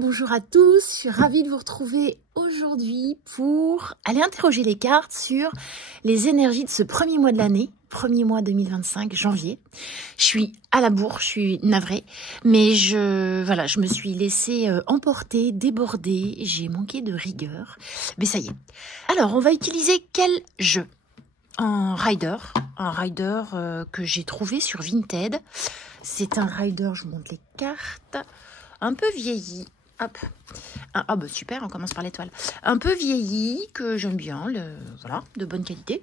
Bonjour à tous, je suis ravie de vous retrouver aujourd'hui pour aller interroger les cartes sur les énergies de ce premier mois de l'année, premier mois 2025, janvier. Je suis à la bourre, je suis navrée, mais je me suis laissée emporter, déborder, j'ai manqué de rigueur, mais ça y est. Alors, on va utiliser quel jeu ? Un rider que j'ai trouvé sur Vinted. C'est un rider, je vous montre les cartes, un peu vieilli. Hop. Ah bah super, on commence par l'étoile. Un peu vieilli, que j'aime bien, voilà, de bonne qualité.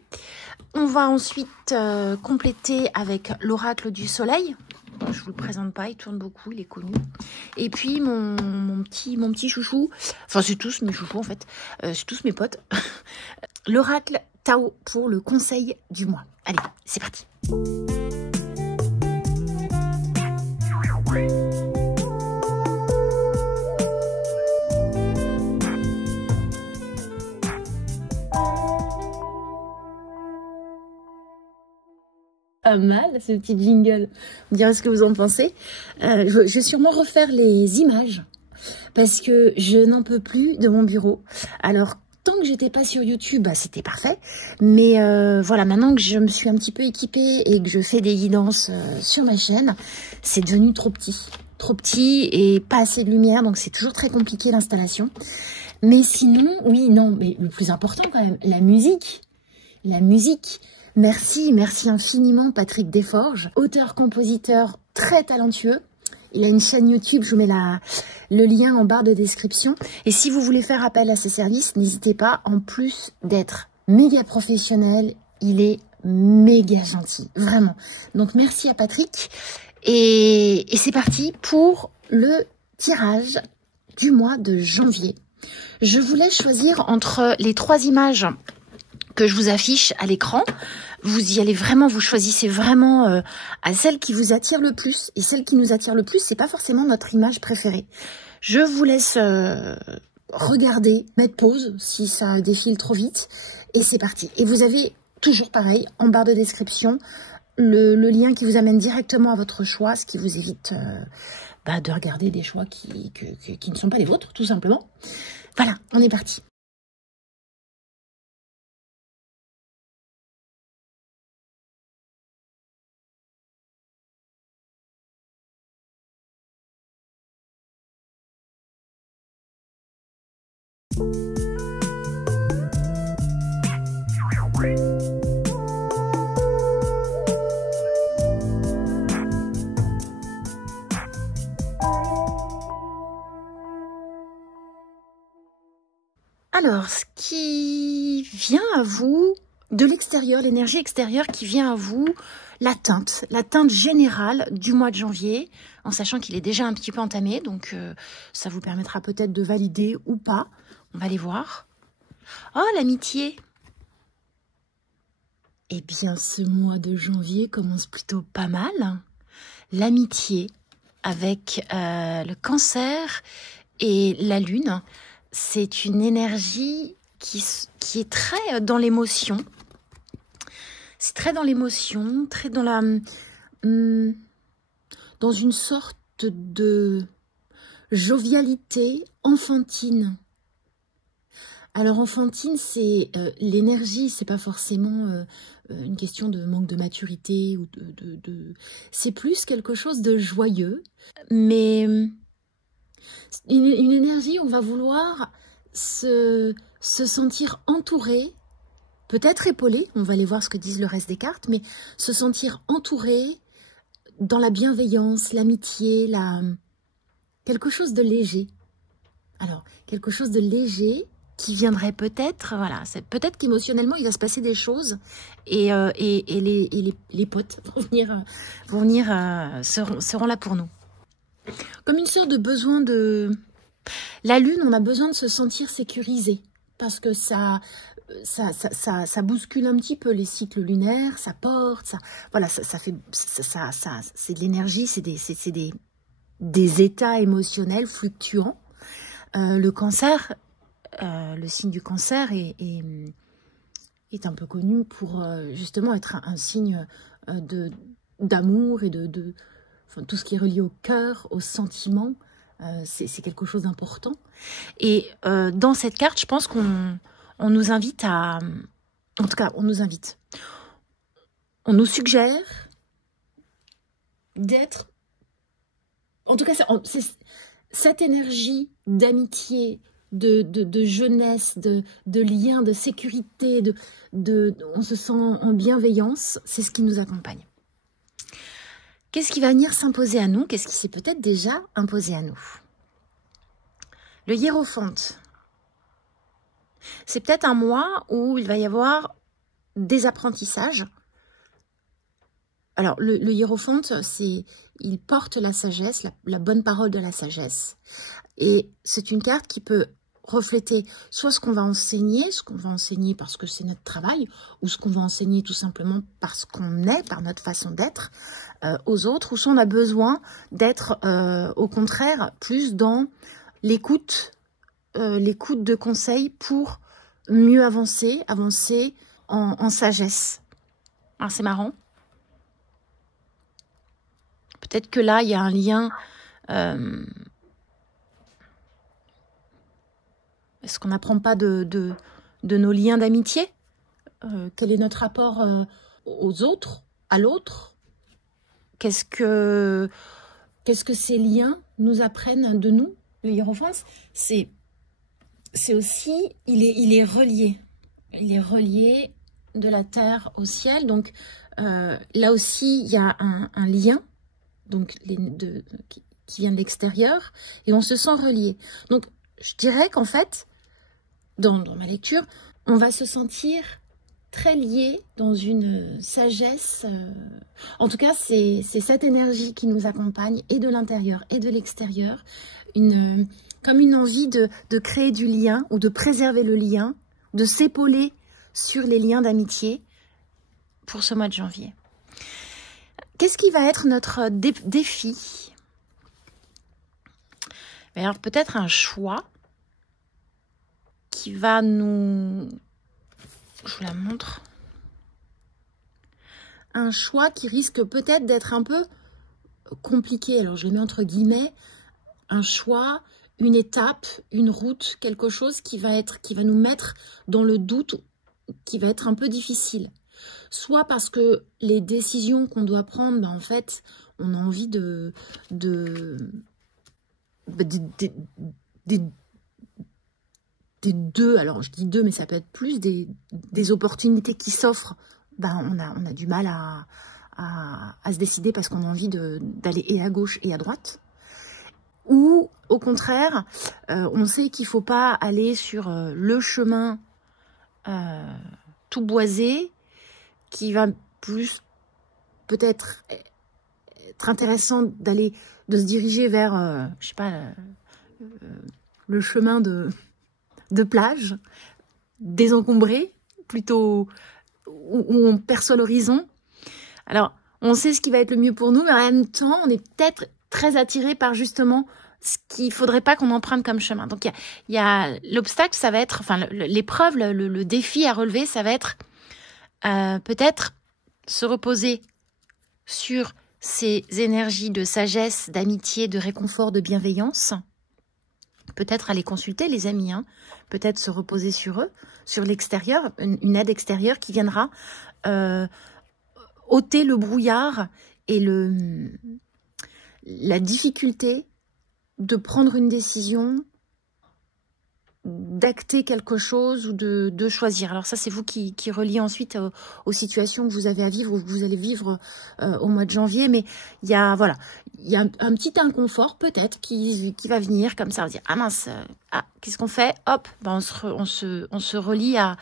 On va ensuite compléter avec l'oracle du soleil. Je vous le présente pas, il tourne beaucoup, il est connu. Et puis mon petit chouchou, enfin c'est tous mes chouchous en fait, c'est tous mes potes. L'oracle Tao pour le conseil du mois. Allez, c'est parti. Pas mal ce petit jingle. Vous me direz ce que vous en pensez. Je vais sûrement refaire les images parce que je n'en peux plus de mon bureau. Alors tant que j'étais pas sur YouTube, bah, c'était parfait. Mais voilà, maintenant que je me suis un petit peu équipée et que je fais des guidances sur ma chaîne, c'est devenu trop petit et pas assez de lumière, donc c'est toujours très compliqué l'installation. Mais sinon, oui, non, mais le plus important quand même, la musique. Merci infiniment Patrick Desforges, auteur-compositeur très talentueux. Il a une chaîne YouTube, je vous mets le lien en barre de description. Et si vous voulez faire appel à ses services, n'hésitez pas. En plus d'être méga professionnel, il est méga gentil, vraiment. Donc merci à Patrick. Et c'est parti pour le tirage du mois de janvier. Je vous laisse choisir entre les 3 images que je vous affiche à l'écran. Vous y allez vraiment, vous choisissez vraiment à celle qui vous attire le plus. Et celle qui nous attire le plus, c'est pas forcément notre image préférée. Je vous laisse regarder, mettre pause si ça défile trop vite. Et c'est parti. Et vous avez toujours pareil, en barre de description, le lien qui vous amène directement à votre choix, ce qui vous évite de regarder des choix qui ne sont pas les vôtres, tout simplement. Voilà, on est parti. Alors, ce qui vient à vous de l'extérieur, l'énergie extérieure qui vient à vous, la teinte générale du mois de janvier, en sachant qu'il est déjà un petit peu entamé, donc ça vous permettra peut-être de valider ou pas. On va aller voir. Oh, l'amitié! Eh bien, ce mois de janvier commence plutôt pas mal. L'amitié avec le cancer et la lune. C'est une énergie qui est très dans l'émotion. C'est très dans l'émotion, très dans dans une sorte de jovialité enfantine. Alors enfantine, c'est l'énergie, c'est pas forcément une question de manque de maturité ou c'est plus quelque chose de joyeux, mais une énergie, on va vouloir se sentir entouré, peut-être épaulé, on va aller voir ce que disent le reste des cartes, mais se sentir entouré dans la bienveillance, l'amitié, quelque chose de léger. Alors, quelque chose de léger qui viendrait peut-être, voilà, c'est peut-être qu'émotionnellement, il va se passer des choses et les potes seront là pour nous. Comme une sorte de besoin de... La lune, on a besoin de se sentir sécurisé parce que ça bouscule un petit peu les cycles lunaires, ça porte, voilà, c'est de l'énergie, c'est des états émotionnels fluctuants. Le cancer, le signe du cancer est un peu connu pour justement être un signe d'amour et enfin, tout ce qui est relié au cœur, aux sentiments, c'est quelque chose d'important. Et dans cette carte, je pense qu'on nous invite à... En tout cas, on nous suggère d'être... En tout cas, c'est cette énergie d'amitié, de jeunesse, de lien, de sécurité, on se sent en bienveillance, c'est ce qui nous accompagne. Qu'est-ce qui va venir s'imposer à nous? Qu'est-ce qui s'est peut-être déjà imposé à nous? Le hiérophante. C'est peut-être un mois où il va y avoir des apprentissages. Alors, le hiérophante, il porte la sagesse, la bonne parole de la sagesse. Et c'est une carte qui peut refléter soit ce qu'on va enseigner parce que c'est notre travail, ou ce qu'on va enseigner tout simplement parce qu'on est, par notre façon d'être, aux autres, ou soit on a besoin d'être, au contraire, plus dans l'écoute de conseils pour mieux avancer en sagesse. Alors c'est marrant. Peut-être que là, il y a un lien... Est-ce qu'on n'apprend pas de nos liens d'amitié? Quel est notre rapport aux autres, à l'autre? Qu'est-ce que ces liens nous apprennent de nous? Le hiérophante, c'est aussi, il est relié. Il est relié de la terre au ciel. Donc, là aussi, il y a un lien donc qui vient de l'extérieur. Et on se sent relié. Donc, je dirais qu'en fait, dans ma lecture, on va se sentir très lié dans une sagesse. En tout cas, c'est cette énergie qui nous accompagne, et de l'intérieur et de l'extérieur. Comme une envie de créer du lien, ou de préserver le lien, de s'épauler sur les liens d'amitié pour ce mois de janvier. Qu'est-ce qui va être notre défi? Alors, peut-être un choix qui va nous... Je vous la montre. Un choix qui risque peut-être d'être un peu compliqué. Alors, je le mets entre guillemets. Un choix, une étape, une route, quelque chose qui va nous mettre dans le doute, qui va être un peu difficile. Soit parce que les décisions qu'on doit prendre, en fait, on a envie des deux, alors je dis deux, mais ça peut être plus, des opportunités qui s'offrent, on a du mal à se décider parce qu'on a envie d'aller et à gauche et à droite. Ou au contraire, on sait qu'il ne faut pas aller sur le chemin tout boisé, qui va plus peut-être être intéressant de se diriger vers, je sais pas, le chemin de plage, désencombré, plutôt où on perçoit l'horizon. Alors, on sait ce qui va être le mieux pour nous, mais en même temps, on est peut-être très attiré par justement ce qu'il ne faudrait pas qu'on emprunte comme chemin. Donc, il y a l'obstacle, ça va être, enfin, l'épreuve, le défi à relever, ça va être peut-être se reposer sur ces énergies de sagesse, d'amitié, de réconfort, de bienveillance. Peut-être aller consulter les amis, peut-être se reposer sur eux, sur l'extérieur, une aide extérieure qui viendra ôter le brouillard et la difficulté de prendre une décision, d'acter quelque chose ou de choisir. Alors ça, c'est vous qui reliez ensuite aux situations que vous avez à vivre ou que vous allez vivre au mois de janvier. Mais il y a un petit inconfort peut-être qui va venir comme ça. On va dire, ah mince, qu'est-ce qu'on fait? Hop, on se relie à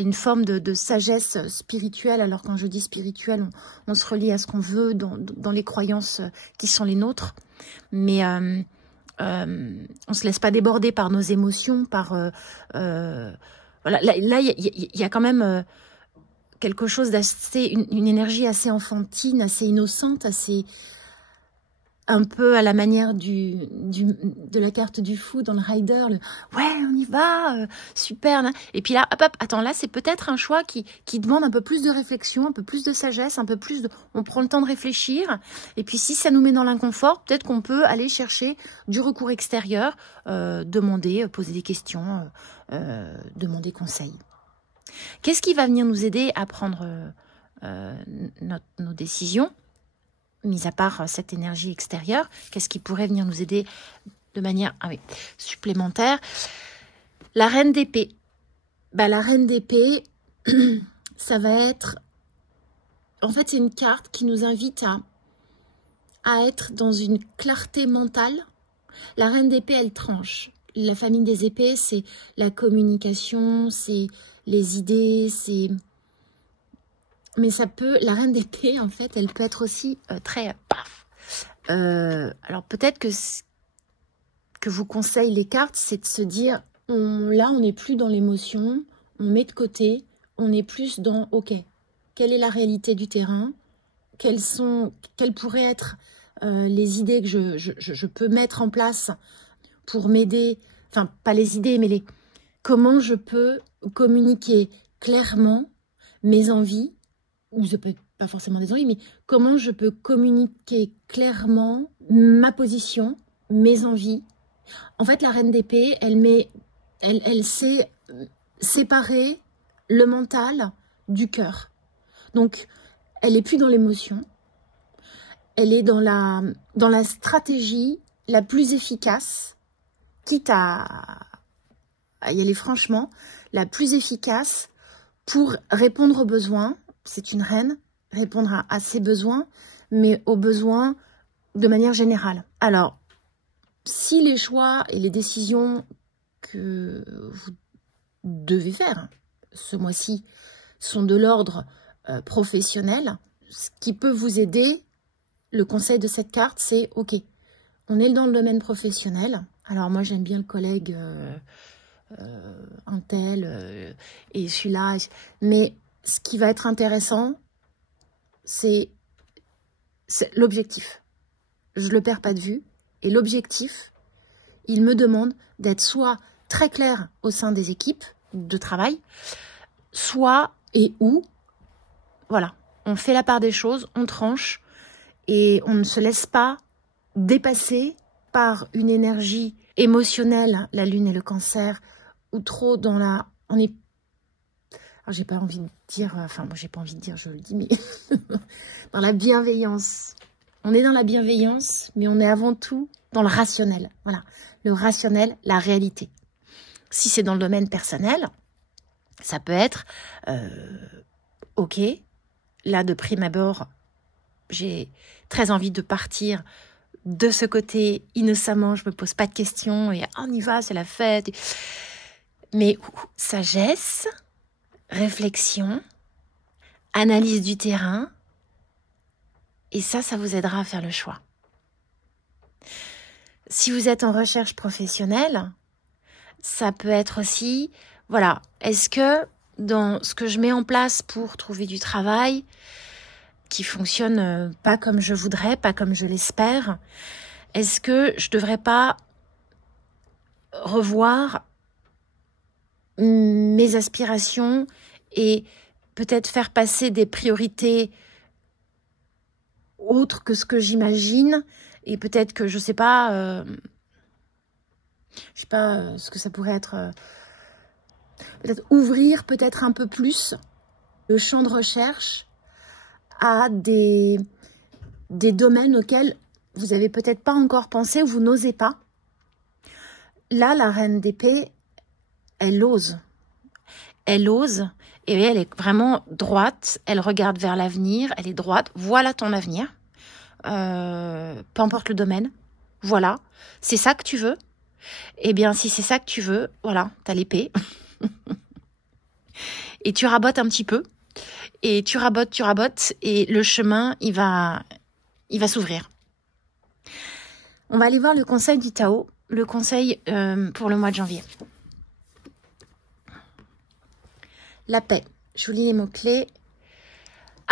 une forme de sagesse spirituelle. Alors quand je dis spirituelle, on se relie à ce qu'on veut dans les croyances qui sont les nôtres. Mais on se laisse pas déborder par nos émotions, voilà. Là, il y a quand même quelque chose d'assez, une énergie assez enfantine, assez innocente, assez un peu à la manière de la carte du fou dans le rider, ouais, on y va, super. Et puis là, hop, hop, attends, là, c'est peut-être un choix qui demande un peu plus de réflexion, un peu plus de sagesse, un peu plus on prend le temps de réfléchir. Et puis si ça nous met dans l'inconfort, peut-être qu'on peut aller chercher du recours extérieur, demander, poser des questions, demander conseil. Qu'est-ce qui va venir nous aider à prendre nos décisions? Mis à part cette énergie extérieure, qu'est-ce qui pourrait venir nous aider de manière supplémentaire? La reine d'épée. La reine d'épée, ça va être... En fait, c'est une carte qui nous invite à être dans une clarté mentale. La reine d'épée, elle tranche. La famille des épées, c'est la communication, c'est les idées, c'est... Mais ça peut, la reine d'épée, en fait, elle peut être aussi très paf. Alors peut-être que vous conseille les cartes, c'est de se dire, là, on n'est plus dans l'émotion, on met de côté, on est plus dans, ok, quelle est la réalité du terrain, quelles pourraient être les idées que je peux mettre en place pour m'aider, enfin, pas les idées, mais comment je peux communiquer clairement mes envies, ou ça peut être pas forcément des envies, mais comment je peux communiquer clairement ma position, mes envies. En fait, la reine d'épée, elle sait séparer le mental du cœur. Donc, elle n'est plus dans l'émotion, elle est dans la stratégie la plus efficace, quitte à y aller franchement, la plus efficace pour répondre aux besoins. C'est une reine, répondre à ses besoins, mais aux besoins de manière générale. Alors, si les choix et les décisions que vous devez faire ce mois-ci sont de l'ordre professionnel, ce qui peut vous aider, le conseil de cette carte, c'est ok, on est dans le domaine professionnel. Alors moi, j'aime bien le collègue un tel et celui-là, mais ce qui va être intéressant, c'est l'objectif. Je ne le perds pas de vue. Et l'objectif, il me demande d'être soit très clair au sein des équipes de travail, soit et où, voilà, on fait la part des choses, on tranche et on ne se laisse pas dépasser par une énergie émotionnelle, la lune et le cancer, ou trop dans la... Alors, j'ai pas envie de dire, enfin, moi, j'ai pas envie de dire, je le dis, mais dans la bienveillance. On est dans la bienveillance, mais on est avant tout dans le rationnel. Voilà, le rationnel, la réalité. Si c'est dans le domaine personnel, ça peut être, ok, là, de prime abord, j'ai très envie de partir de ce côté innocemment, je me pose pas de questions, et on y va, c'est la fête. Mais sagesse, réflexion, analyse du terrain, et ça vous aidera à faire le choix. Si vous êtes en recherche professionnelle, ça peut être aussi, voilà, est-ce que dans ce que je mets en place pour trouver du travail, qui fonctionne pas comme je voudrais, pas comme je l'espère, est-ce que je devrais pas revoir mes aspirations et peut-être faire passer des priorités autres que ce que j'imagine, et peut-être que je sais pas ce que ça pourrait être, peut-être ouvrir peut-être un peu plus le champ de recherche à des domaines auxquels vous n'avez peut-être pas encore pensé ou vous n'osez pas. Là, la reine d'épée, elle ose. Elle ose et elle est vraiment droite. Elle regarde vers l'avenir. Elle est droite. Voilà ton avenir. Peu importe le domaine. Voilà. C'est ça que tu veux? Eh bien, si c'est ça que tu veux, voilà, t'as l'épée. Et tu rabotes un petit peu. Et tu rabotes. Et le chemin, il va s'ouvrir. On va aller voir le conseil du Tao. Le conseil pour le mois de janvier. La paix. Je vous lis les mots-clés.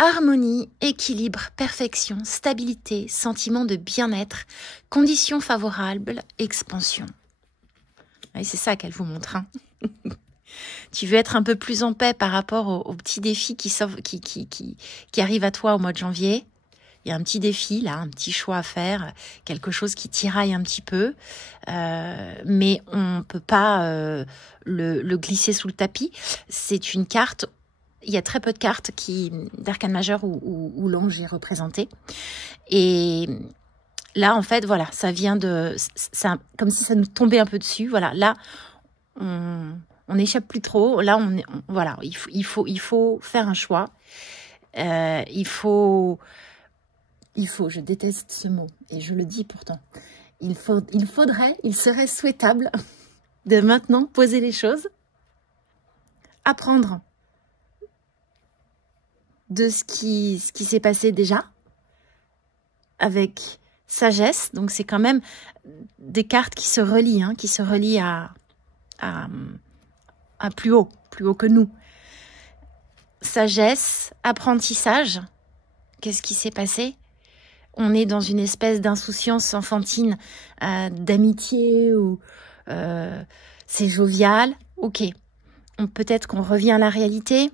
Harmonie, équilibre, perfection, stabilité, sentiment de bien-être, conditions favorables, expansion. Et c'est ça qu'elle vous montre. Hein. Tu veux être un peu plus en paix par rapport aux petits défis qui arrivent à toi au mois de janvier. Il y a un petit défi, là, un petit choix à faire, quelque chose qui tiraille un petit peu, mais on peut pas le glisser sous le tapis. C'est une carte, il y a très peu de cartes d'arcane majeur où l'ange est représenté. Et là, en fait, voilà, ça vient comme si ça nous tombait un peu dessus. Voilà, là, on n'échappe plus trop. Là, voilà, il faut faire un choix. Il je déteste ce mot, et je le dis pourtant, il serait souhaitable de maintenant poser les choses, apprendre de ce qui s'est passé déjà, avec sagesse. Donc c'est quand même des cartes qui se relient, hein, qui se relient à plus haut que nous. Sagesse, apprentissage, qu'est-ce qui s'est passé ? On est dans une espèce d'insouciance enfantine, d'amitié, ou c'est jovial, ok. Peut-être qu'on revient à la réalité,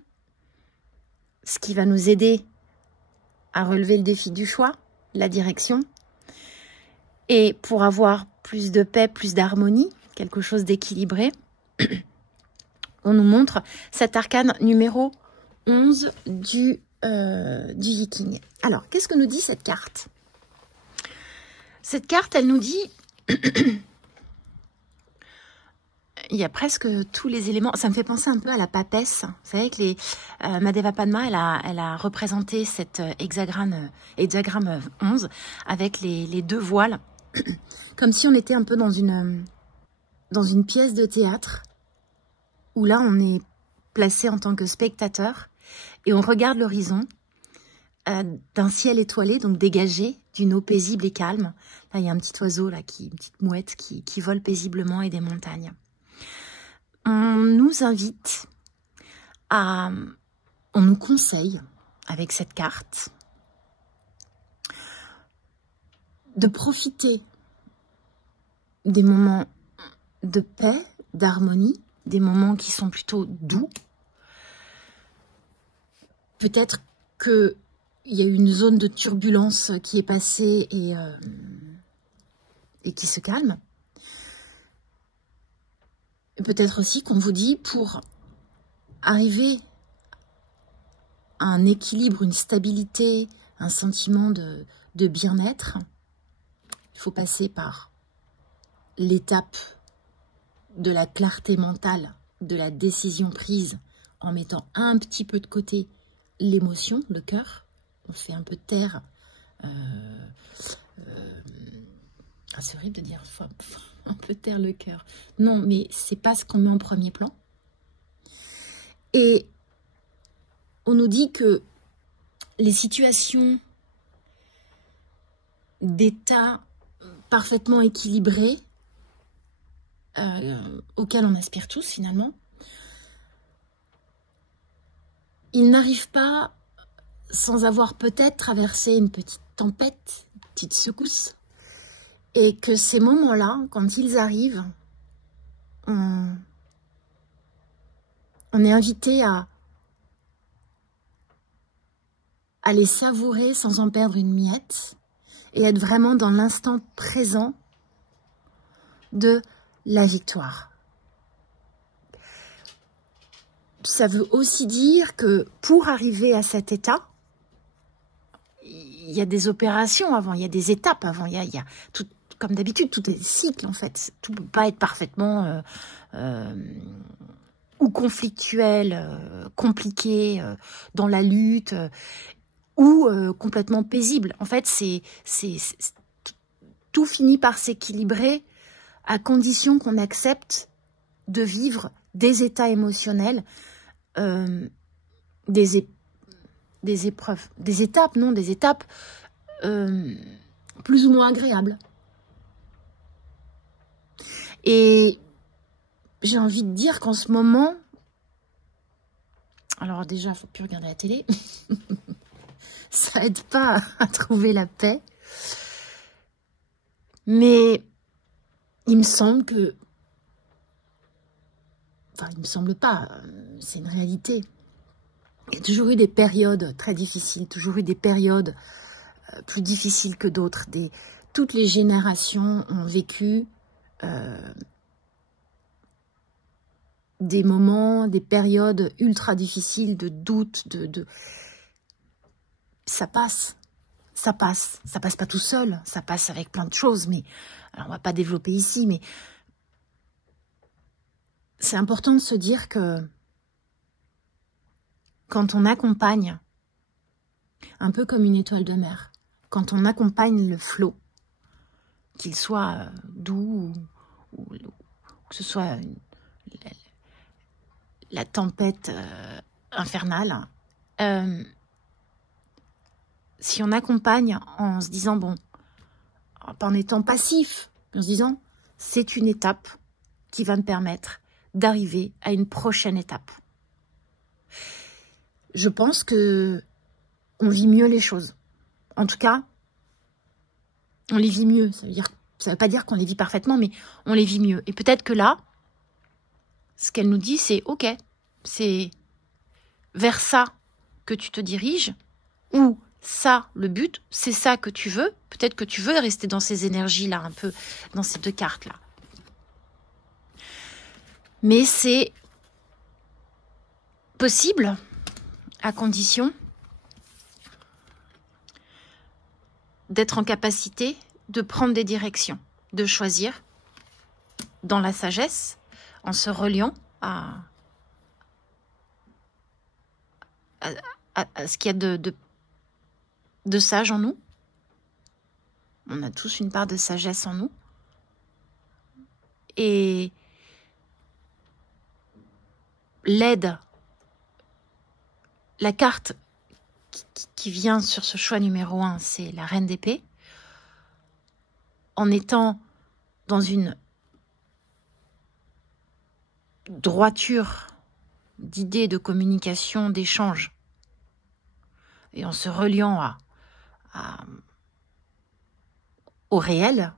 ce qui va nous aider à relever le défi du choix, la direction. Et pour avoir plus de paix, plus d'harmonie, quelque chose d'équilibré, on nous montre cet arcane numéro 11 du Viking. Alors, qu'est-ce que nous dit cette carte ? Cette carte, elle nous dit, il y a presque tous les éléments. Ça me fait penser un peu à la papesse. Vous savez que Mahadeva Padma, elle a représenté cet hexagramme 11 avec les deux voiles, comme si on était un peu dans une pièce de théâtre, où là, on est placé en tant que spectateur et on regarde l'horizon d'un ciel étoilé, donc dégagé, d'une eau paisible et calme. Là, il y a un petit oiseau, là, une petite mouette qui vole paisiblement, et des montagnes. On nous invite on nous conseille, avec cette carte, de profiter des moments de paix, d'harmonie, des moments qui sont plutôt doux. Peut-être qu'il y a eu une zone de turbulence qui est passée et qui se calme. Peut-être aussi qu'on vous dit, pour arriver à un équilibre, une stabilité, un sentiment de bien-être, il faut passer par l'étape de la clarté mentale, de la décision prise, en mettant un petit peu de côté l'émotion, le cœur. On fait un peu taire. C'est horrible de dire un peu taire le cœur. Non, mais c'est pas ce qu'on met en premier plan. Et on nous dit que les situations d'état parfaitement équilibré, auxquelles on aspire tous finalement, ils n'arrivent pas sans avoir peut-être traversé une petite tempête, une petite secousse, et que ces moments-là, quand ils arrivent, on est invité à les savourer sans en perdre une miette, et être vraiment dans l'instant présent de la victoire. Ça veut aussi dire que pour arriver à cet état, il y a des opérations avant, il y a des étapes avant, il y a tout, comme d'habitude, tout est cycle en fait. Tout ne peut pas être parfaitement ou conflictuel, compliqué, dans la lutte, ou complètement paisible. En fait, tout finit par s'équilibrer à condition qu'on accepte de vivre des états émotionnels, des épreuves, des étapes plus ou moins agréables. Et j'ai envie de dire qu'en ce moment, alors déjà, il ne faut plus regarder la télé, ça aide pas à trouver la paix. Mais il me semble que... Enfin, il me semble pas, c'est une réalité. Il y a toujours eu des périodes très difficiles, toujours eu des périodes plus difficiles que d'autres. Toutes les générations ont vécu des moments, des périodes ultra difficiles de doute, ça passe. Ça passe. Ça passe pas tout seul, ça passe avec plein de choses, mais alors on va pas développer ici, mais c'est important de se dire que quand on accompagne, un peu comme une étoile de mer, quand on accompagne le flot, qu'il soit doux ou que ce soit la tempête infernale, si on accompagne en se disant, bon, en étant passif, en se disant, c'est une étape qui va me permettre d'arriver à une prochaine étape. Je pense que on vit mieux les choses. En tout cas, on les vit mieux. Ça veut pas dire qu'on les vit parfaitement, mais on les vit mieux. Et peut-être que là, ce qu'elle nous dit, c'est ok, c'est vers ça que tu te diriges, ou ça, le but, c'est ça que tu veux. Peut-être que tu veux rester dans ces énergies-là, un peu dans ces deux cartes-là. Mais c'est possible à condition d'être en capacité de prendre des directions, de choisir dans la sagesse, en se reliant à ce qu'il y a de sage en nous. On a tous une part de sagesse en nous. Et l'aide, la carte qui vient sur ce choix numéro 1, c'est la Reine d'épée. En étant dans une droiture d'idées, de communication, d'échange, et en se reliant au réel,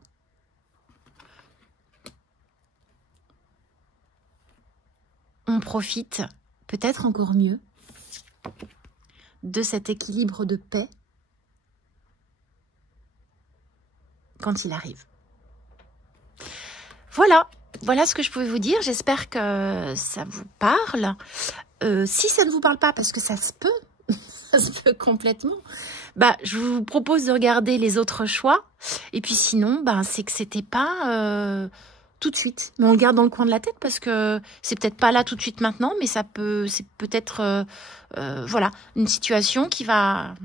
on profite peut-être encore mieux de cet équilibre de paix quand il arrive. Voilà ce que je pouvais vous dire. J'espère que ça vous parle. Si ça ne vous parle pas, parce que ça se peut, ça se peut complètement, je vous propose de regarder les autres choix. Et puis sinon, c'est que c'était pas tout de suite. Mais on le garde dans le coin de la tête parce que c'est peut-être pas là tout de suite maintenant, mais c'est peut-être une situation qui va...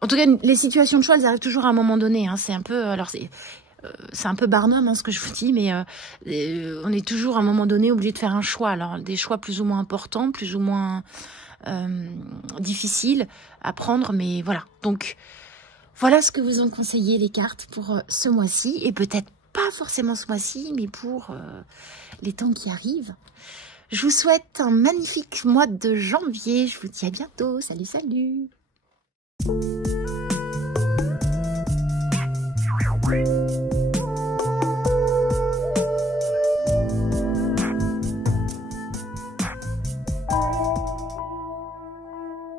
En tout cas, les situations de choix, elles arrivent toujours à un moment donné. Hein. C'est un peu... Alors c'est un peu Barnum, ce que je vous dis, mais on est toujours à un moment donné obligé de faire un choix. Alors, des choix plus ou moins importants, plus ou moins difficiles à prendre, mais voilà. Donc, voilà ce que vous ont conseillé les cartes pour ce mois-ci, et peut-être pas forcément ce mois-ci, mais pour les temps qui arrivent. Je vous souhaite un magnifique mois de janvier. Je vous dis à bientôt. Salut, salut!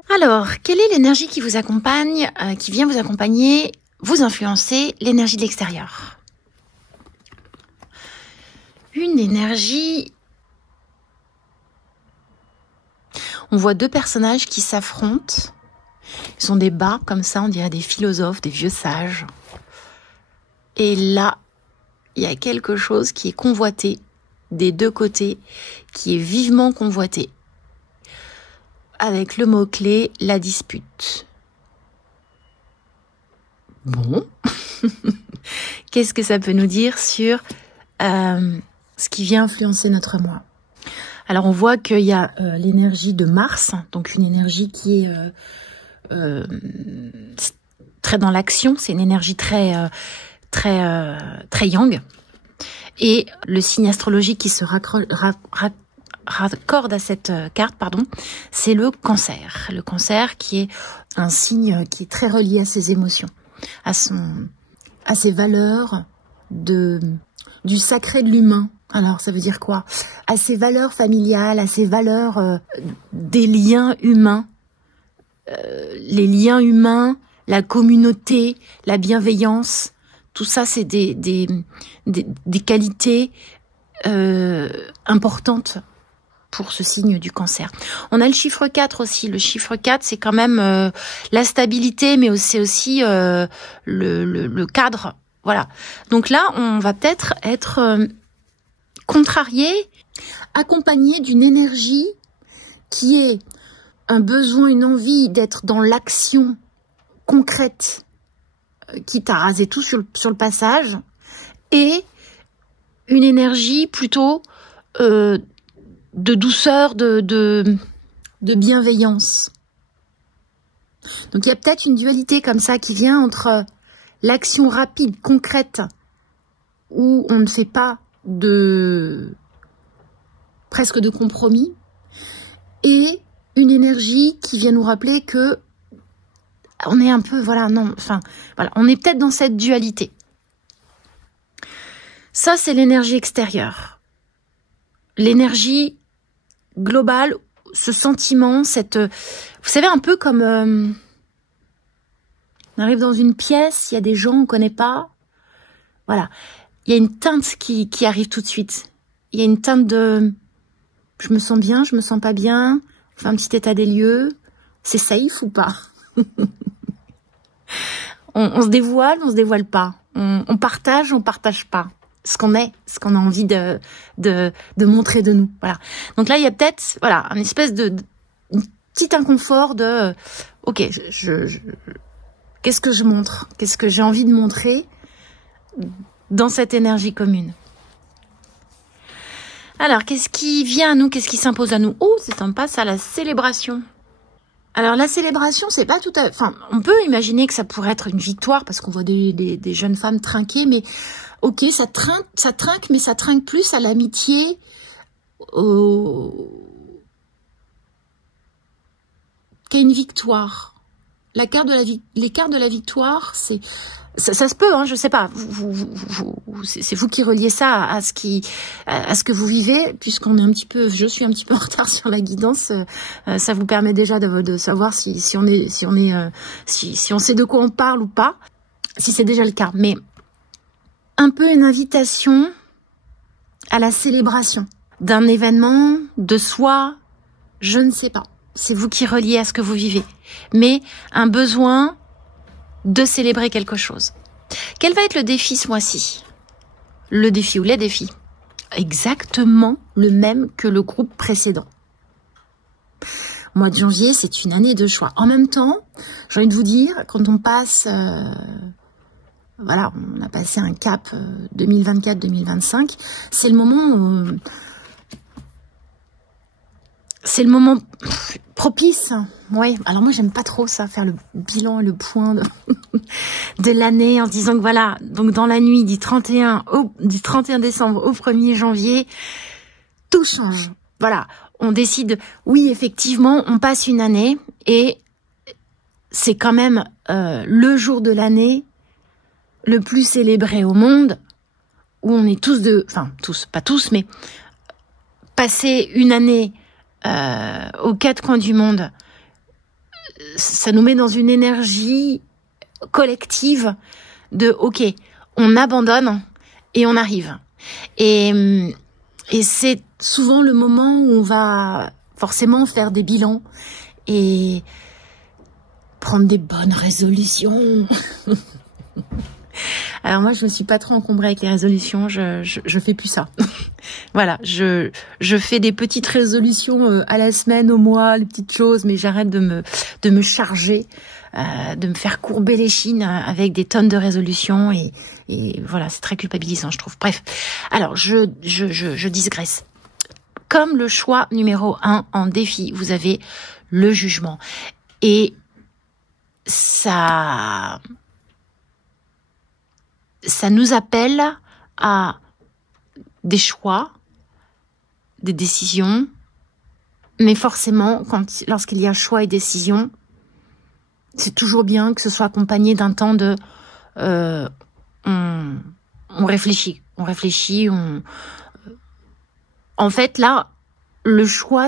Alors, quelle est l'énergie qui vous accompagne, qui vient vous accompagner, vous influencer, l'énergie de l'extérieur? Une énergie... On voit deux personnages qui s'affrontent. Ils sont des bas, comme ça, on dirait des philosophes, des vieux sages. Et là, il y a quelque chose qui est convoité des deux côtés, qui est vivement convoité. Avec le mot-clé, la dispute. Bon. Qu'est-ce que ça peut nous dire sur ce qui vient influencer notre moi? Alors, on voit qu'il y a l'énergie de Mars, donc une énergie qui est très dans l'action. C'est une énergie très yang. Et le signe astrologique qui se raccorde à cette carte, pardon, c'est le Cancer. Le Cancer qui est un signe qui est très relié à ses émotions, à ses valeurs du sacré de l'humain. Alors, ça veut dire quoi? À ses valeurs familiales, à ses valeurs des liens humains. Les liens humains, la communauté, la bienveillance, tout ça, c'est des qualités importantes pour ce signe du Cancer. On a le chiffre 4 aussi. Le chiffre 4, c'est quand même la stabilité, mais c'est aussi le cadre. Voilà. Donc là, on va peut-être être contrarié, accompagné d'une énergie qui est un besoin, une envie d'être dans l'action concrète, quitte à raser tout sur le passage, et une énergie plutôt de douceur, de bienveillance. Donc il y a peut-être une dualité comme ça qui vient entre l'action rapide, concrète, où on ne fait pas presque de compromis, et une énergie qui vient nous rappeler que on est un peu, voilà, on est peut-être dans cette dualité. Ça, c'est l'énergie extérieure. L'énergie globale, ce sentiment, vous savez, un peu comme on arrive dans une pièce, il y a des gens, on ne connaît pas. Voilà. Il y a une teinte qui arrive tout de suite. Il y a une teinte de je me sens bien, je me sens pas bien, on fait un petit état des lieux, c'est safe ou pas? on se dévoile pas. On partage pas. Ce qu'on est, ce qu'on a envie de montrer de nous. Voilà. Donc là, il y a peut-être, voilà, un espèce de petit inconfort de ok, qu'est-ce que je montre? Qu'est-ce que j'ai envie de montrer dans cette énergie commune? Alors, qu'est-ce qui vient à nous? Qu'est-ce qui s'impose à nous? Oh, c'est sympa, ça, la célébration. Alors, la célébration, c'est pas tout à... Enfin, on peut imaginer que ça pourrait être une victoire parce qu'on voit des jeunes femmes trinquer, mais ok, ça trinque, mais ça trinque plus à l'amitié, qu'à une victoire. Les cartes de la victoire, c'est... Ça se peut, hein, je sais pas. C'est vous qui reliez ça à ce que vous vivez, puisqu'on est je suis un petit peu en retard sur la guidance. Ça vous permet déjà de savoir si on sait de quoi on parle ou pas, si c'est déjà le cas. Mais un peu une invitation à la célébration d'un événement, de soi, je ne sais pas. C'est vous qui reliez à ce que vous vivez, mais un besoin de célébrer quelque chose. Quel va être le défi ce mois-ci? Le défi ou les défis? Exactement le même que le groupe précédent. Mois de janvier, c'est une année de choix. En même temps, j'ai envie de vous dire, quand on passe... voilà, on a passé un cap 2024-2025, c'est le moment où... C'est le moment propice. Ouais. Alors moi, j'aime pas trop ça, faire le bilan et le point de l'année en se disant que voilà, donc dans la nuit du 31 décembre au 1er janvier, tout change. Voilà. On décide, oui, effectivement, on passe une année et c'est quand même le jour de l'année le plus célébré au monde, où on est pas tous, mais passer une année aux quatre coins du monde, ça nous met dans une énergie collective de ok, on abandonne et on arrive. Et c'est souvent le moment où on va forcément faire des bilans et prendre des bonnes résolutions. Alors moi, je me suis pas trop encombrée avec les résolutions, je fais plus ça. Voilà, je fais des petites résolutions à la semaine, au mois, les petites choses, mais j'arrête de me charger, de me faire courber les chines avec des tonnes de résolutions et voilà, c'est très culpabilisant, je trouve. Bref, alors je digresse. Comme le choix numéro 1 en défi, vous avez le jugement. Et ça nous appelle à des choix, des décisions, Mais forcément, lorsqu'il y a choix et décision, c'est toujours bien que ce soit accompagné d'un temps de... on réfléchit. En fait, là, le choix,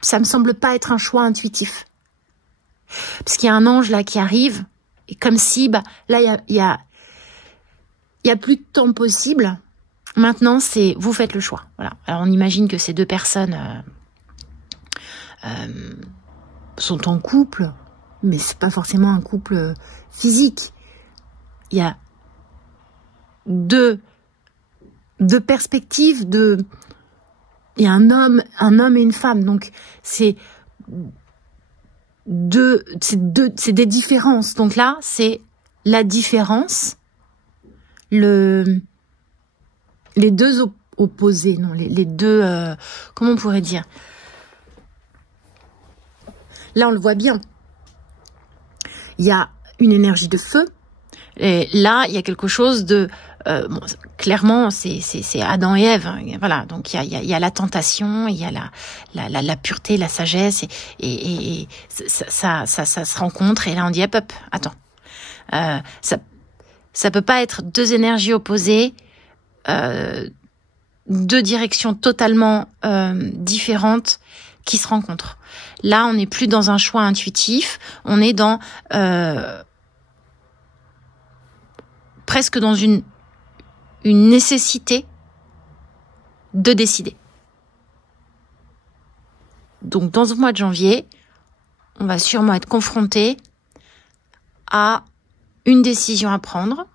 ça me semble pas être un choix intuitif. Parce qu'il y a un ange là qui arrive, et comme si, là, il y a plus de temps possible. Maintenant, c'est vous faites le choix. Voilà. Alors, on imagine que ces deux personnes sont en couple, mais c'est pas forcément un couple physique. Il y a deux perspectives, il y a un homme et une femme. Donc, c'est des différences. Donc là, c'est la différence, les deux opposés, non, les deux, comment on pourrait dire? Là, on le voit bien. Il y a une énergie de feu. Et là, il y a quelque chose de... clairement, c'est Adam et Ève. Hein, voilà, donc il y a la tentation, il y a la pureté, la sagesse, et ça se rencontre. Et là, on dit, hop, attends. Ça peut pas être deux énergies opposées, deux directions totalement différentes qui se rencontrent. Là, on n'est plus dans un choix intuitif, on est dans presque dans une nécessité de décider. Donc, dans ce mois de janvier, on va sûrement être confronté à une décision à prendre.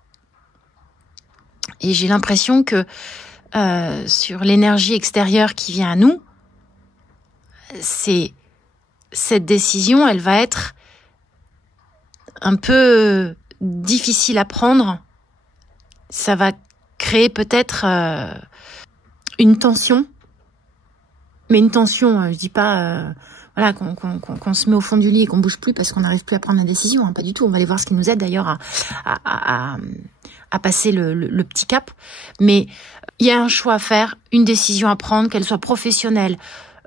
Et j'ai l'impression que sur l'énergie extérieure qui vient à nous, cette décision, elle va être un peu difficile à prendre. Ça va créer peut-être une tension, mais une tension, je dis pas voilà qu'on se met au fond du lit et qu'on bouge plus parce qu'on n'arrive plus à prendre la décision, hein, pas du tout. On va aller voir ce qui nous aide d'ailleurs à passer le petit cap. Mais il y a un choix à faire, une décision à prendre, qu'elle soit professionnelle,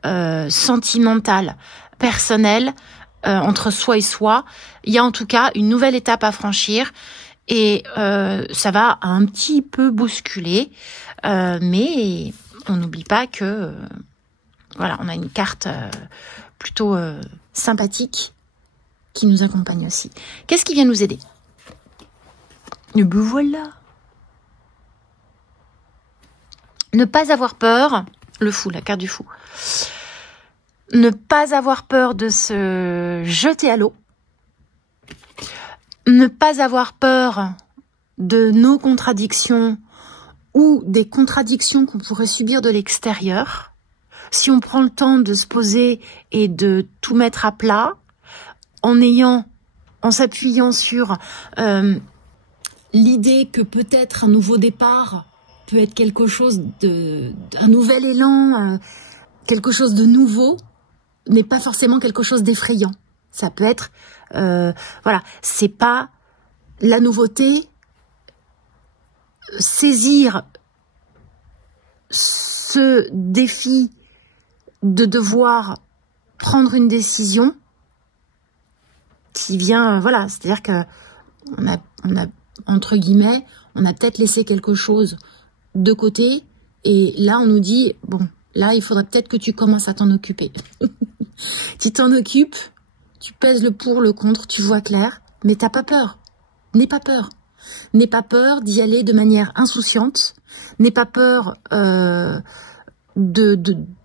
sentimentale, personnelle, entre soi et soi. Il y a en tout cas une nouvelle étape à franchir. Et ça va un petit peu bousculer, mais on n'oublie pas que voilà, on a une carte plutôt sympathique qui nous accompagne aussi. Qu'est-ce qui vient nous aider? Et ben voilà. Ne pas avoir peur, le fou, la carte du fou. Ne pas avoir peur de se jeter à l'eau. Ne pas avoir peur de nos contradictions ou des contradictions qu'on pourrait subir de l'extérieur. Si on prend le temps de se poser et de tout mettre à plat, en s'appuyant sur l'idée que peut-être un nouveau départ peut être quelque chose un nouvel élan, quelque chose de nouveau, n'est pas forcément quelque chose d'effrayant. Ça peut être voilà, c'est pas la nouveauté. Saisir ce défi de devoir prendre une décision qui vient, voilà, c'est-à-dire que on a entre guillemets, on a peut-être laissé quelque chose de côté et là on nous dit bon, là il faudrait peut-être que tu commences à t'en occuper. Tu t'en occupes. Tu pèses le pour, le contre, tu vois clair, mais t'as pas peur. N'aie pas peur. N'aie pas peur d'y aller de manière insouciante. N'aie pas peur de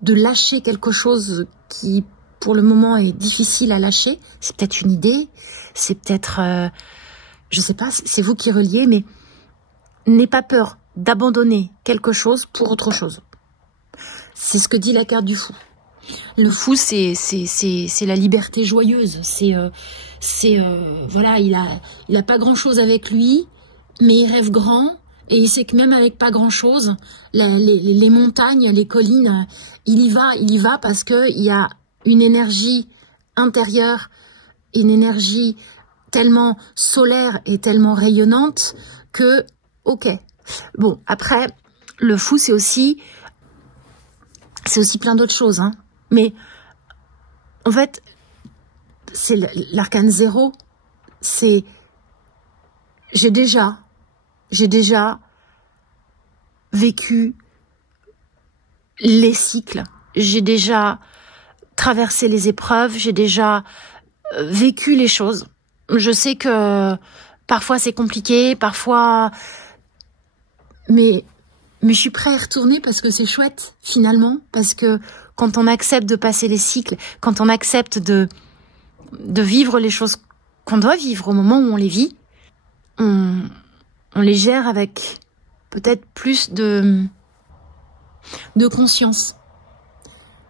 lâcher quelque chose qui, pour le moment, est difficile à lâcher. C'est peut-être une idée, c'est peut-être, je sais pas, c'est vous qui reliez, mais n'aie pas peur d'abandonner quelque chose pour autre chose. C'est ce que dit la carte du fou. Le fou, c'est la liberté joyeuse. Voilà, il a pas grand chose avec lui, mais il rêve grand et il sait que même avec pas grand chose, les montagnes, les collines, il y va parce que il y a une énergie intérieure, une énergie tellement solaire et tellement rayonnante que, ok. Bon, après, le fou, c'est aussi C'est aussi plein d'autres choses, hein. Mais en fait, c'est l'arcane 0. C'est j'ai déjà vécu les cycles. J'ai déjà traversé les épreuves. J'ai déjà vécu les choses. Je sais que parfois c'est compliqué, parfois, mais je suis prête à y retourner parce que c'est chouette finalement, parce que quand on accepte de passer les cycles, quand on accepte de vivre les choses qu'on doit vivre au moment où on les vit, on les gère avec peut-être plus de conscience.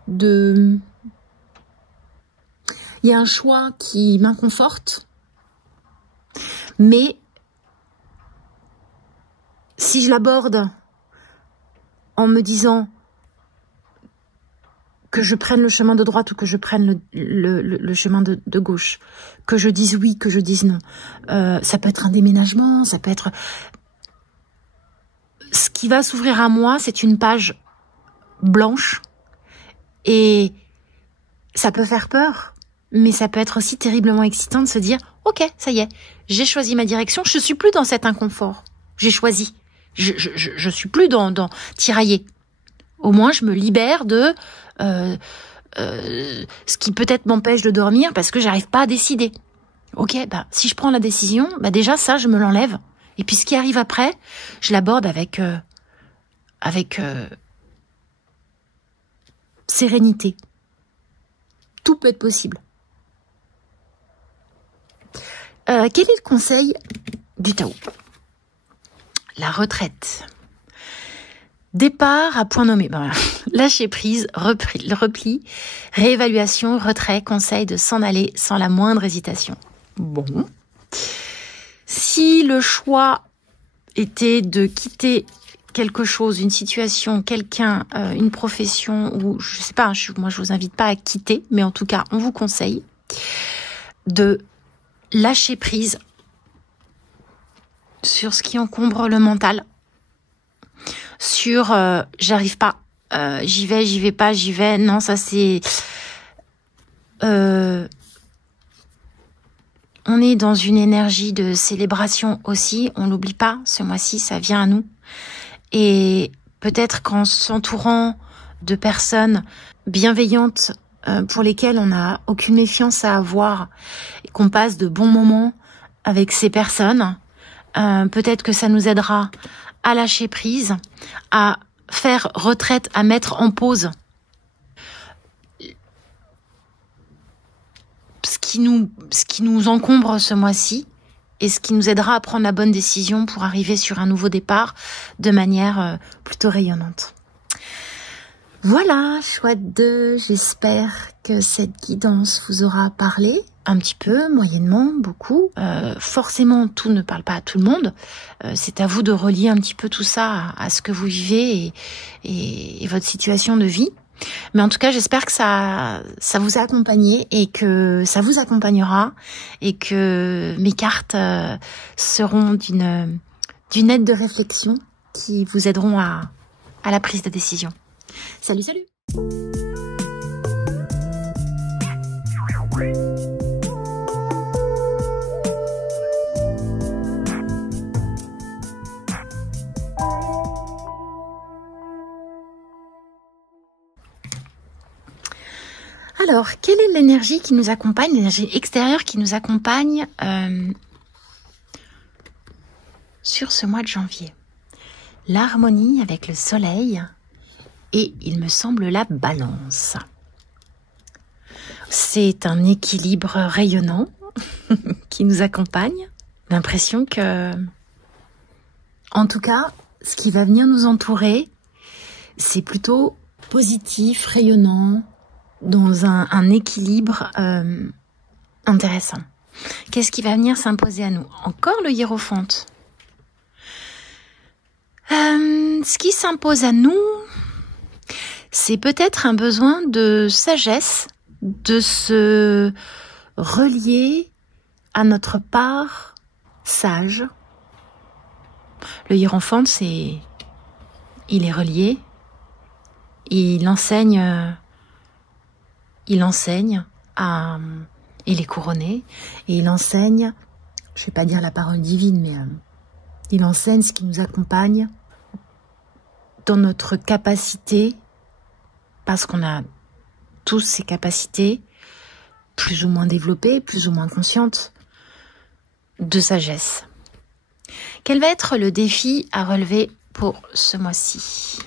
Il y a un choix qui m'inconforte, mais si je l'aborde en me disant que je prenne le chemin de droite ou que je prenne le chemin de gauche, que je dise oui, que je dise non, ça peut être un déménagement, ça peut être... Ce qui va s'ouvrir à moi, c'est une page blanche et ça peut faire peur, mais ça peut être aussi terriblement excitant de se dire « Ok, ça y est, j'ai choisi ma direction, je suis plus dans cet inconfort, j'ai choisi, je suis plus dans tirailler. Au moins, je me libère de ce qui peut-être m'empêche de dormir parce que j'arrive pas à décider. Ok, si je prends la décision, déjà ça, je me l'enlève. Et puis ce qui arrive après, je l'aborde avec sérénité. Tout peut être possible. Quel est le conseil du Tao? La retraite. Départ à point nommé. Lâcher prise, repli, réévaluation, retrait, conseil de s'en aller sans la moindre hésitation. Bon. Si le choix était de quitter quelque chose, une situation, quelqu'un, une profession, ou je sais pas, moi je vous invite pas à quitter, mais en tout cas, on vous conseille de lâcher prise sur ce qui encombre le mental, sur j'arrive pas, j'y vais pas, j'y vais, non, ça c'est... On est dans une énergie de célébration aussi, on l'oublie pas, ce mois-ci, ça vient à nous. Et peut-être qu'en s'entourant de personnes bienveillantes pour lesquelles on n'a aucune méfiance à avoir, et qu'on passe de bons moments avec ces personnes, peut-être que ça nous aidera à lâcher prise, à faire retraite, à mettre en pause ce qui nous encombre ce mois-ci et ce qui nous aidera à prendre la bonne décision pour arriver sur un nouveau départ de manière plutôt rayonnante. Voilà, chouette 2, j'espère que cette guidance vous aura parlé un petit peu, moyennement, beaucoup. Forcément, tout ne parle pas à tout le monde. C'est à vous de relier un petit peu tout ça à ce que vous vivez et votre situation de vie. Mais en tout cas, j'espère que ça vous a accompagné et que ça vous accompagnera et que mes cartes seront d'une aide de réflexion qui vous aideront à la prise de décision. Salut, salut! Alors, quelle est l'énergie qui nous accompagne, l'énergie extérieure qui nous accompagne sur ce mois de janvier? L'harmonie avec le soleil et, il me semble, la balance. C'est un équilibre rayonnant qui nous accompagne. L'impression que, en tout cas, ce qui va venir nous entourer, c'est plutôt positif, rayonnant, dans un équilibre intéressant. Qu'est-ce qui va venir s'imposer à nous? Encore le hiérophante. Ce qui s'impose à nous, c'est peut-être un besoin de sagesse, de se relier à notre part sage. Le hiérophante, il est relié. il enseigne à... Il est couronné et il enseigne, je ne vais pas dire la parole divine, mais il enseigne ce qui nous accompagne dans notre capacité, parce qu'on a tous ces capacités, plus ou moins développées, plus ou moins conscientes, de sagesse. Quel va être le défi à relever pour ce mois-ci?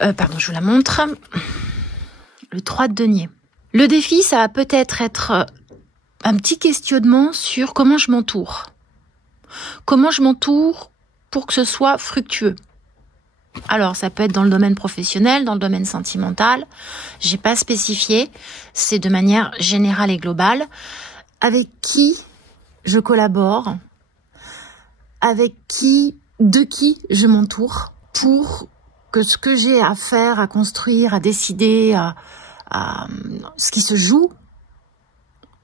Je vous la montre. Le 3 de denier. Le défi, ça va peut-être être un petit questionnement sur comment je m'entoure. Comment je m'entoure pour que ce soit fructueux. Alors, ça peut être dans le domaine professionnel, dans le domaine sentimental. J'ai pas spécifié. C'est de manière générale et globale. Avec qui je collabore, de qui je m'entoure pour que ce que j'ai à faire, à construire, à décider, à ce qui se joue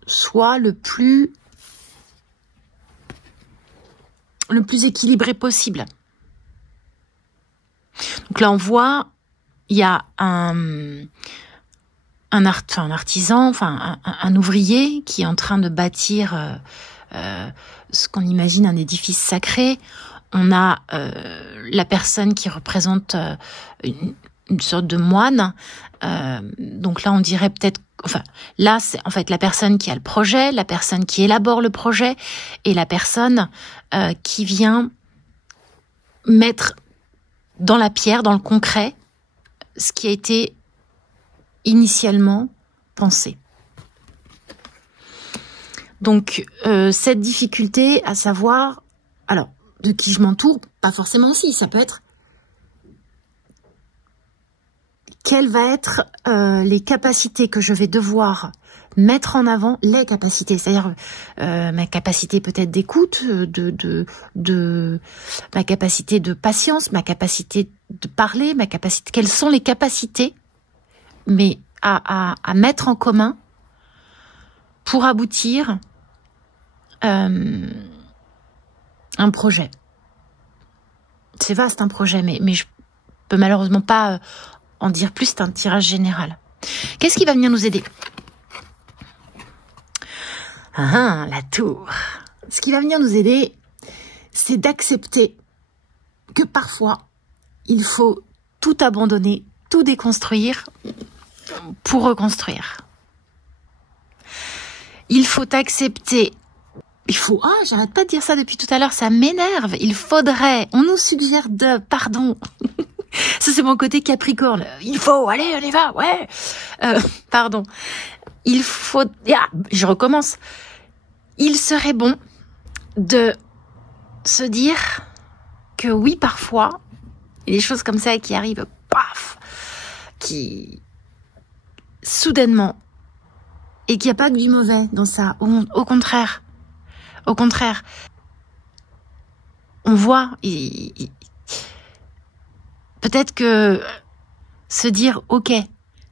soit le plus équilibré possible. Donc là, on voit, il y a un artisan, un ouvrier qui est en train de bâtir ce qu'on imagine un édifice sacré. On a la personne qui représente une sorte de moine. Donc là, on dirait peut-être... là, c'est en fait la personne qui a le projet, la personne qui élabore le projet et la personne qui vient mettre dans la pierre, dans le concret, ce qui a été initialement pensé. Donc, cette difficulté à savoir, alors, de qui je m'entoure, pas forcément aussi, ça peut être quelles vont être les capacités que je vais devoir mettre en avant, les capacités, c'est-à-dire ma capacité peut-être d'écoute, ma capacité de patience, ma capacité de parler, quelles sont les capacités, mais à mettre en commun pour aboutir un projet. C'est vaste un projet, mais je peux malheureusement pas en dire plus, c'est un tirage général. Qu'est-ce qui va venir nous aider? La tour. Ce qui va venir nous aider, c'est d'accepter que parfois, il faut tout abandonner, tout déconstruire pour reconstruire. Il faut accepter... j'arrête pas de dire ça depuis tout à l'heure, ça m'énerve. On nous suggère pardon. Ça, c'est mon côté capricorne. Allez, on y va, ouais. Pardon. Je recommence. Il serait bon de se dire que oui, parfois, il y a des choses comme ça qui arrivent, qui, soudainement, et qu'il n'y a pas que du mauvais dans ça. Au contraire, on voit, peut-être que se dire, ok,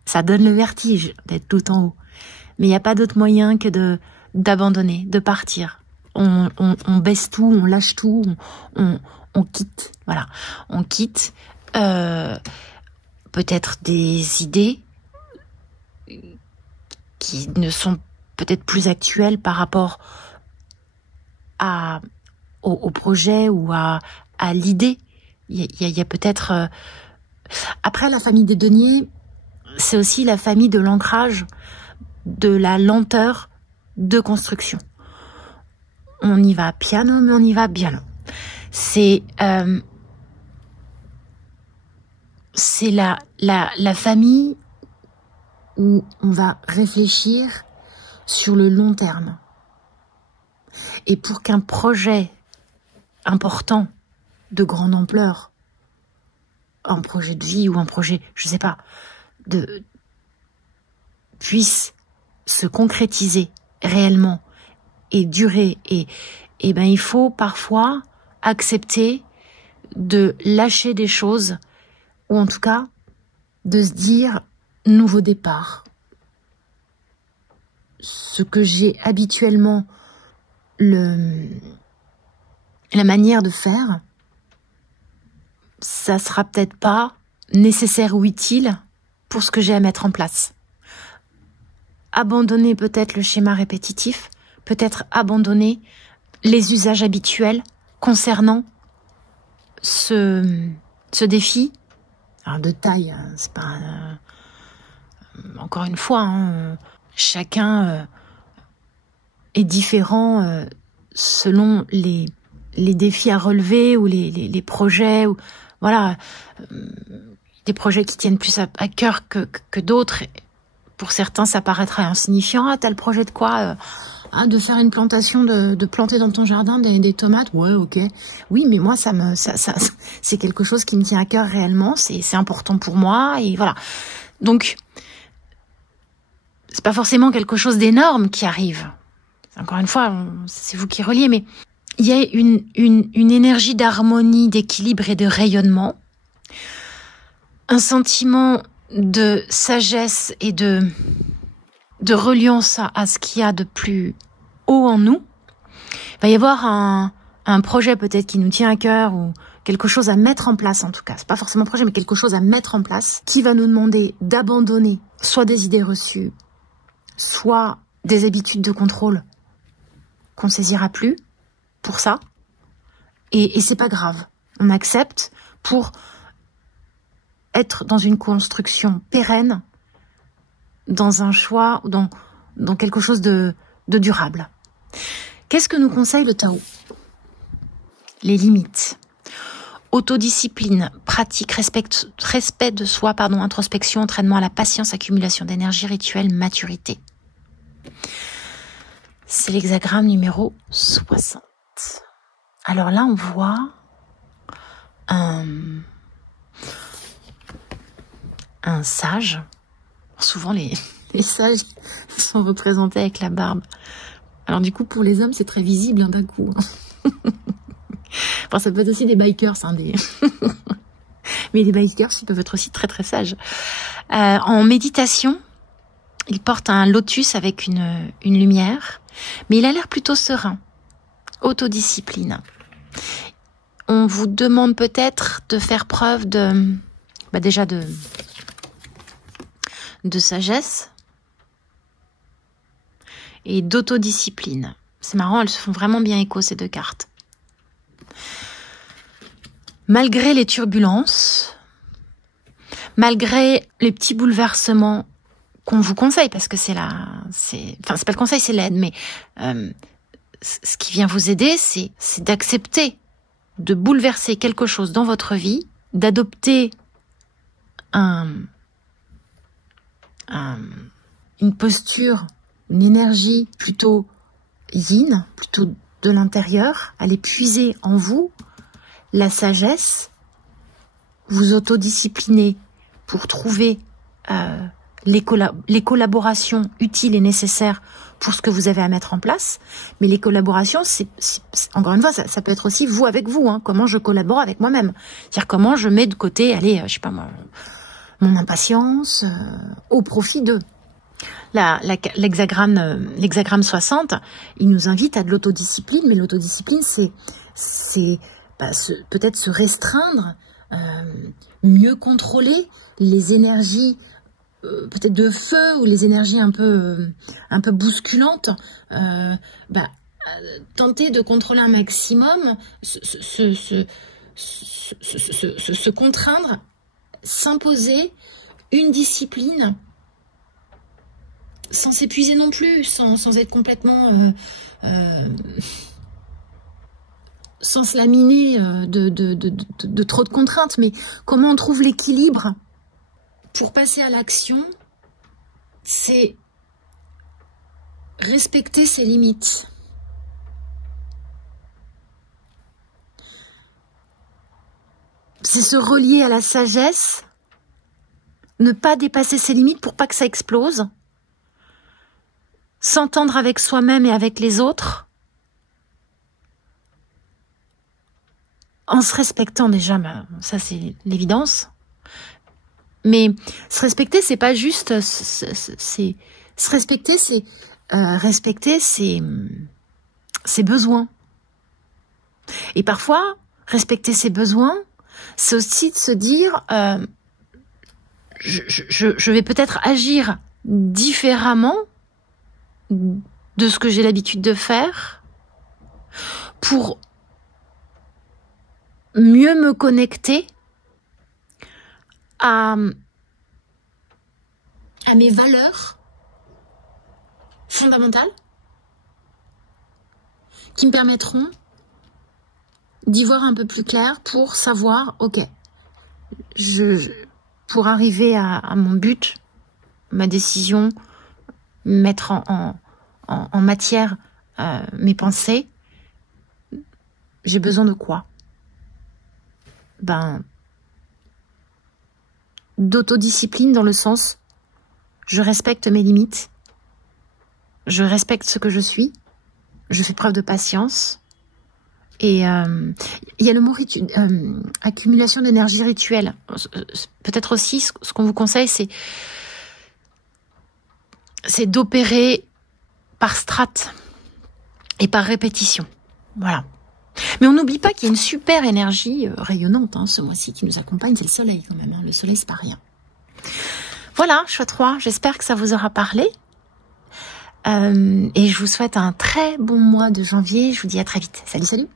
ça donne le vertige d'être tout en haut, mais il n'y a pas d'autre moyen que d'abandonner, de partir. On baisse tout, on lâche tout, on quitte, voilà. On quitte peut-être des idées qui ne sont peut-être plus actuelles par rapport au projet ou à l'idée. Il y a peut-être... Après, la famille des deniers, c'est aussi la famille de l'ancrage, de la lenteur de construction. On y va piano, mais on y va bien. C'est la famille où on va réfléchir sur le long terme. Et pour qu'un projet important, de grande ampleur, un projet de vie ou un projet, je sais pas, puisse se concrétiser réellement et durer, et il faut parfois accepter de lâcher des choses, ou en tout cas de se dire nouveau départ. Ce que j'ai habituellement la manière de faire, ça sera peut-être pas nécessaire ou utile pour ce que j'ai à mettre en place. Abandonner peut-être le schéma répétitif, peut-être abandonner les usages habituels concernant ce défi. Alors de taille, c'est pas... encore une fois, hein, chacun est différent selon les défis à relever ou les projets. Ou, voilà, des projets qui tiennent plus à cœur que d'autres. Pour certains, ça paraîtrait insignifiant. Ah, t'as le projet de quoi de faire une plantation, de planter dans ton jardin des tomates. Ouais, ok. Oui, mais moi, ça c'est quelque chose qui me tient à cœur réellement. C'est important pour moi et voilà. Donc, c'est pas forcément quelque chose d'énorme qui arrive. Encore une fois, c'est vous qui reliez, mais il y a une énergie d'harmonie, d'équilibre et de rayonnement, un sentiment de sagesse et de reliance à ce qu'il y a de plus haut en nous. Il va y avoir un projet peut-être qui nous tient à cœur ou quelque chose à mettre en place en tout cas. C'est pas forcément un projet, mais quelque chose à mettre en place qui va nous demander d'abandonner soit des idées reçues, soit des habitudes de contrôle qu'on saisira plus pour ça. Et c'est pas grave. On accepte pour être dans une construction pérenne, dans un choix, dans quelque chose de durable. Qu'est-ce que nous conseille le Tao? Les limites. Autodiscipline, pratique, respect de soi, introspection, entraînement à la patience, accumulation d'énergie, rituel, maturité. C'est l'hexagramme numéro 60. Alors là, on voit un sage. Souvent, les sages sont représentés avec la barbe. Alors du coup, pour les hommes, c'est très visible d'un coup. Enfin, ça peut être aussi des bikers, mais les bikers, ils peuvent être aussi très très sages. En méditation, il porte un lotus avec une lumière, mais il a l'air plutôt serein. Autodiscipline. On vous demande peut-être de faire preuve déjà de sagesse et d'autodiscipline. C'est marrant, elles se font vraiment bien écho, ces deux cartes. Malgré les turbulences, malgré les petits bouleversements qu'on vous conseille, parce que c'est pas le conseil, c'est l'aide, mais ce qui vient vous aider, c'est d'accepter de bouleverser quelque chose dans votre vie, d'adopter une posture, une énergie plutôt yin, plutôt de l'intérieur, aller puiser en vous la sagesse, vous autodiscipliner pour trouver les collaborations utiles et nécessaires pour ce que vous avez à mettre en place. Mais les collaborations, encore une fois, ça peut être aussi vous avec vous, hein, comment je collabore avec moi-même. C'est-à-dire comment je mets de côté, je sais pas moi, mon impatience au profit d'eux. L'hexagramme 60, il nous invite à de l'autodiscipline, mais l'autodiscipline, c'est peut-être se restreindre, mieux contrôler les énergies peut-être de feu ou les énergies un peu bousculantes, tenter de contrôler un maximum, se contraindre, s'imposer une discipline sans s'épuiser non plus, sans être complètement sans se laminer de trop de contraintes, mais comment on trouve l'équilibre pour passer à l'action, c'est respecter ses limites. C'est se relier à la sagesse, ne pas dépasser ses limites pour pas que ça explose, s'entendre avec soi-même et avec les autres, en se respectant déjà, ça c'est l'évidence. Mais se respecter, c'est pas juste, se respecter, c'est respecter ses besoins. Et parfois, respecter ses besoins, c'est aussi de se dire, je vais peut-être agir différemment de ce que j'ai l'habitude de faire pour mieux me connecter à mes valeurs fondamentales qui me permettront d'y voir un peu plus clair pour savoir, ok, pour arriver à mon but, ma décision, mettre en matière mes pensées, j'ai besoin de quoi? D'autodiscipline dans le sens, je respecte mes limites, je respecte ce que je suis, je fais preuve de patience. Et il y a le mot accumulation d'énergie rituelle. Peut-être aussi, ce qu'on vous conseille, c'est d'opérer par strate et par répétition. Voilà. Mais on n'oublie pas qu'il y a une super énergie rayonnante ce mois-ci qui nous accompagne, c'est le soleil quand même. Le soleil, c'est pas rien. Voilà, choix 3. J'espère que ça vous aura parlé. Et je vous souhaite un très bon mois de janvier. Je vous dis à très vite. Salut, salut.